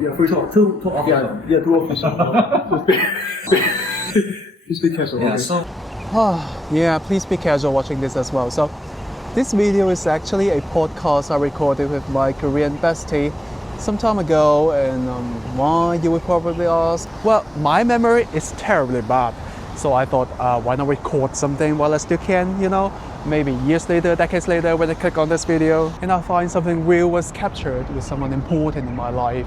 Yeah, free talk. Two official. Yeah, two official. Just be casual. Yeah, okay. so Yeah, please be casual watching this as well. So, this video is actually a podcast I recorded with my Korean bestie some time ago, and why, you would probably ask? Well, my memory is terribly bad, so I thought, why not record something while I still can, you know? Maybe years later, decades later, when I click on this video, and I find something real was captured with someone important in my life.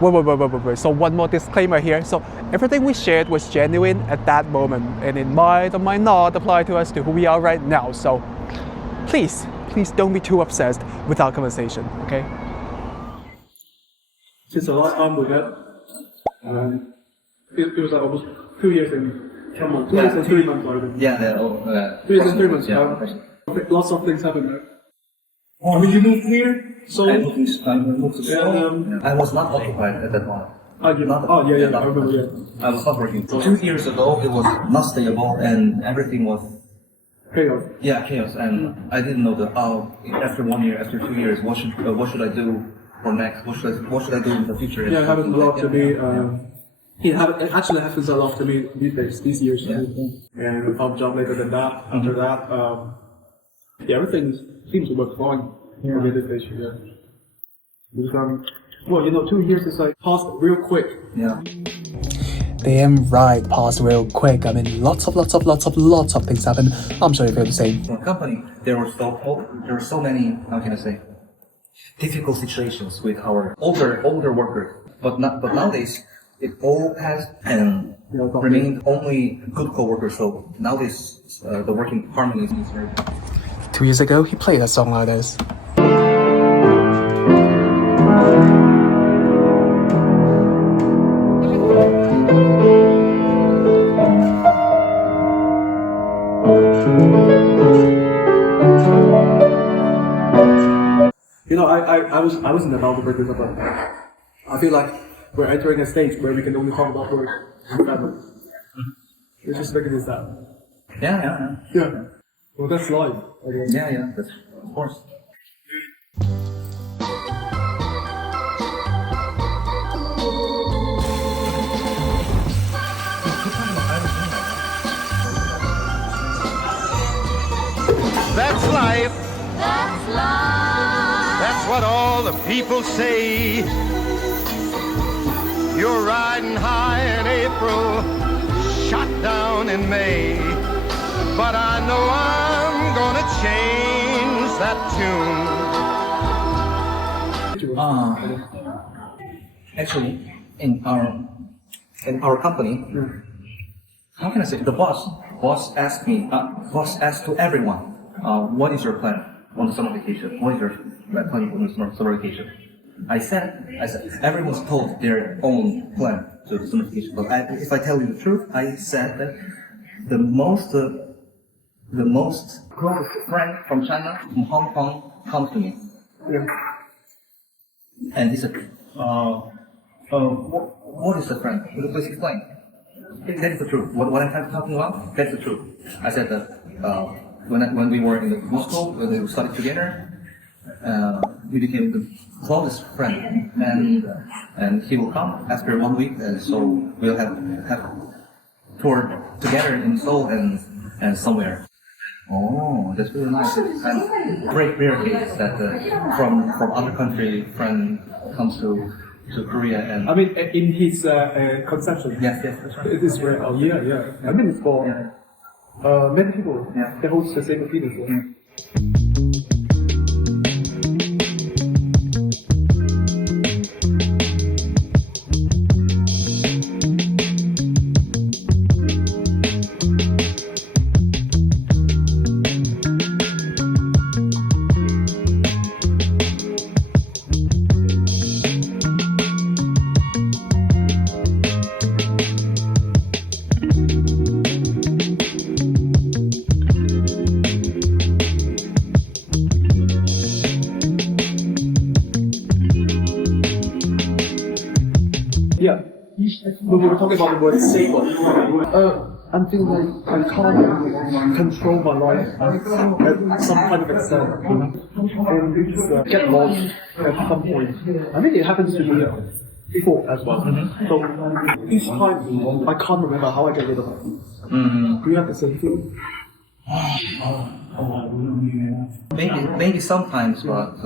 Wait. So one more disclaimer here. So everything we shared was genuine at that moment, and it might or might not apply to us to who we are right now. So please don't be too obsessed with our conversation, okay? Since the last time we met, it was like almost 2 years and 10 months. 2 years and 3 months already. yeah, 2 years and 3 months. Yeah. Lots of things happened there. I mean, you moved here, so... I moved to Seoul. Yeah, I was not occupied at that time. yeah, I remember, yeah. I was not working. So 2 years ago, it was not stable and everything was Chaos. chaos. And I didn't know that. After 1 year, after 2 years, what should I do for next? What should I do in the future? Yeah, it happens a lot to me. It actually happens a lot to me these days, these years. Yeah. And I found a job later than that. After that, everything seems to work fine for me these days. Yeah. Because, well, 2 years is like passed real quick. Yeah. Damn right, passed real quick. I mean, lots of things happen. I'm sure you feel the same. For a company, there were so many, how can I say, difficult situations with our older workers. But nowadays, it all passed and remained only good co-workers. So nowadays, the working harmony is very good. 2 years ago, he played a song like this. I wasn't about to break this up, but I feel like we're entering a stage where we can only talk about work and family. We're just making this out. Yeah. Yeah. Well, that's life, I guess. Yeah, that's, of course. That's life. That's life. That's what all the people say. You're riding high in April, shot down in May. But I know I'm gonna change that tune. Actually, in our company, how can I say? The boss asked to everyone, what is your plan on the summer vacation? What is your plan on the summer vacation? I said, everyone's told their own plan to the summer vacation. But if I tell you the truth, I said that the most closest friend from China, from Hong Kong, comes to me. Yeah. And he said, what is a friend? Will you please explain? That is the truth. What I'm talking about, that's the truth. I said that when we were in Moscow, when we studied together, we became the closest friend. And he will come after 1 week, and so we'll have toured together in Seoul and somewhere. Oh, that's really nice. And great rare case that from other country friend comes to Korea and. I mean, in his conception. Yes, that's right. It is rare. Oh, yeah. I mean, it's for many people. Yeah. They hold the same opinion. Yeah. We were talking about the word stable. I'm feeling like I can't control my life at some kind of extent. And it's get lost at some point. I think it happens to me before as well. So each time I can't remember how I get rid of it. Do you have the same feeling? Maybe sometimes, but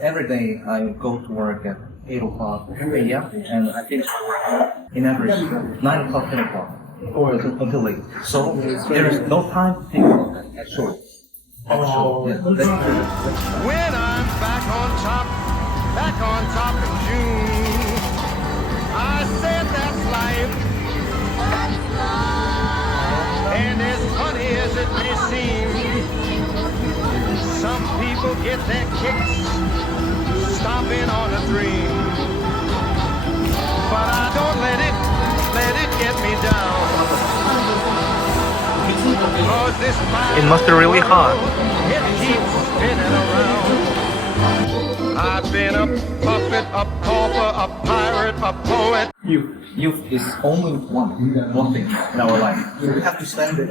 every day I go to work at 8 o'clock a.m. and I finish my work in average 9 o'clock, 10 o'clock, or until late. So there is no time to think about that at short. When I'm back on top in June, I said that's life. And as funny as it may seem, some people get their kicks stomping on a dream. But I don't let it get me down. 'Cause this It must be really hot. it keeps spinning around. I've been a puppet, a pauper, a pirate, a poet. Youth is only one thing in our life. We have to spend it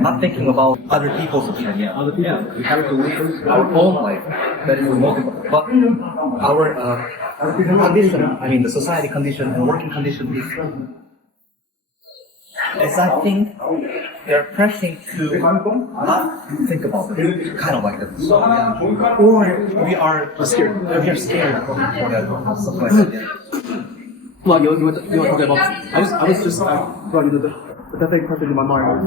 not thinking about other people's opinion. We have to live our own life. That is the most important. But our condition, I mean the society condition and working condition is, as I think, they're pressing to not think about it, kind of like that. So, or we are scared. We are scared of something like that. Yeah. Well, you were talking about. I was just running the thing person in my mind was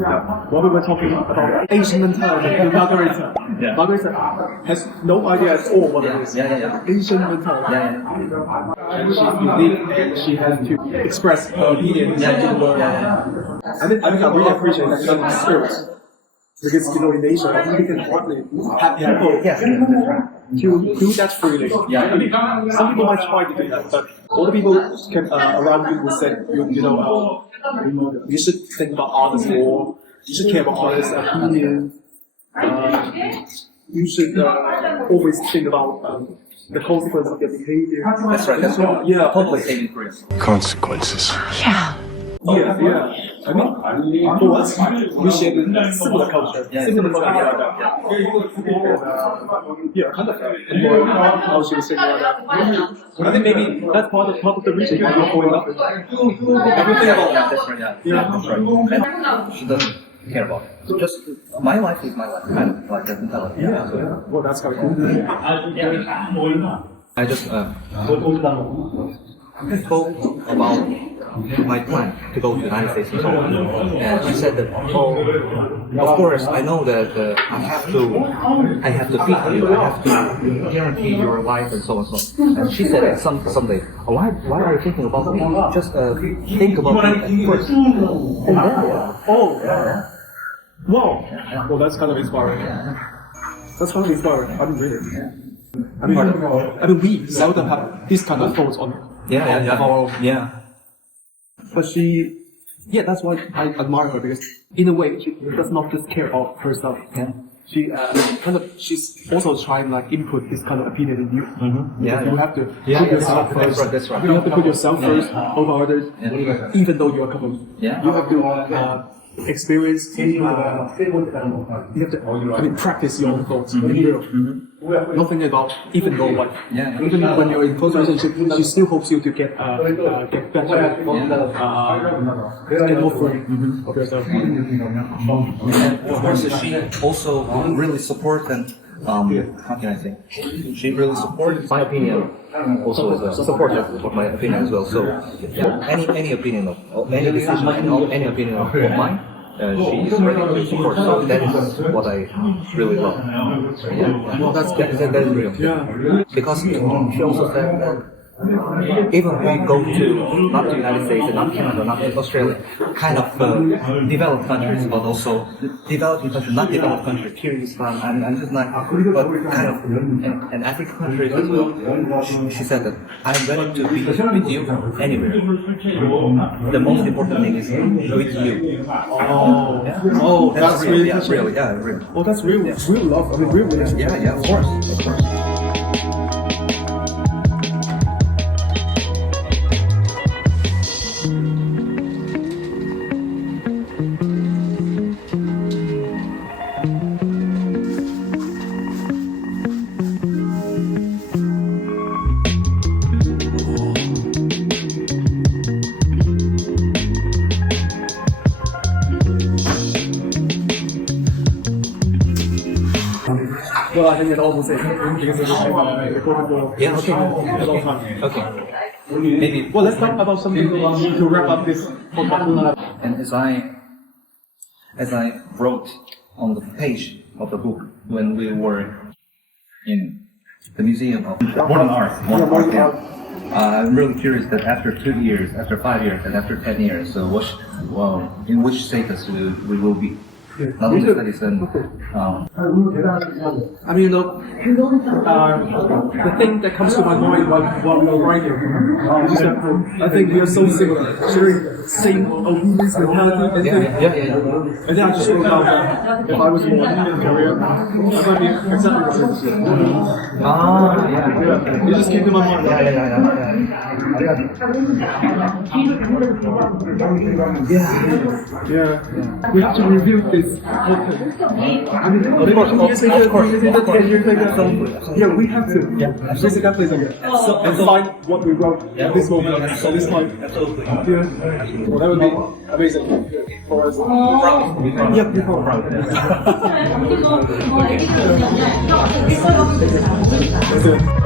while we were talking about Asian mentality. Margarita. Yeah. Margarita has no idea at all what it is. Yeah. Asian mentality. Yeah. And she's unique and she has to express her opinions. I think I really appreciate that kind of spirit. Because in Asia, we can hardly have people to do that freely. I mean, some people might try to do that, but all the people around you will say, you should think about others more. You should care about others' opinions. You should always think about the consequence of your behavior. That's right. Yeah. Totally same in Korea. Consequences. Yeah. I mean, for us, we share similar culture, similar mentality. Kind of enjoy how she was saying that. I think maybe that's part of the reason why you're growing up. Everything about that. That's right. Yeah. That's right. And she doesn't care about it. So just my life is my life, kind of like that mentality. Well, that's kind of cool. I just spoke about my plan to go to the United States and so on. And she said that, of course, I know that I have to feed you, I have to guarantee your life and so on and so on. And she said that someday, why are you thinking about me? Just think about me first. And then, Wow. Well, that's kind of inspiring. That's kind of inspiring. I didn't read it. I mean, we seldom have these kind of thoughts on yeah. But that's why I admire her, because in a way she does not just care about herself. Yeah. She's also trying like input this kind of opinion in you. Yeah. You have to put yourself first. That's right. You have to put yourself first over others, even though you are coming. Yeah. You have to experience. You have to, practice your own thoughts in real. Nothing about even though like even when you're in close relationship, she still hopes you to get better, get more free of yourself. And of course, she also really supports and how can I say? She really supports my opinion. Also, as well, supportive of my opinion as well. So, any opinion of any decision, any opinion of mine, she is ready to support. So that is what I really love. Well, that is real. Yeah. Because she also said that even we go to not the United States, not Canada, not Australia, kind of developed countries, but also developing countries, not developed countries, Kyrgyzstan, and just like, but kind of an African country as well. She said that I'm ready to be with you anywhere. The most important thing is with you. That's really real. Yeah, real. Oh, that's real love. I mean, real relationship. Yeah, of course. Well, I think it almost is because it's been recorded for Yeah, okay. a long time. Okay. Maybe. Well, let's talk about something to wrap up this podcast. And as I wrote on the page of the book when we were in the Museum of Modern Art, I'm really curious that after 2 years, after 5 years, and after 10 years, so in which status we will be? Not only studies and I mean, the thing that comes to my mind while we are writing is that I think we are so similar, sharing the same obedience mentality and thing. yeah. And then I just wrote down that if I was in a career, I might be exactly the same. Yeah. It just came to my mind. Yeah. We have to review this whole thing. I mean, of course. 10 years later, yeah, we have to visit that place again and find what we wrote at this moment, at this time. Absolutely. Yeah. Well, that would be amazing for us. Yeah, we proud. That's it.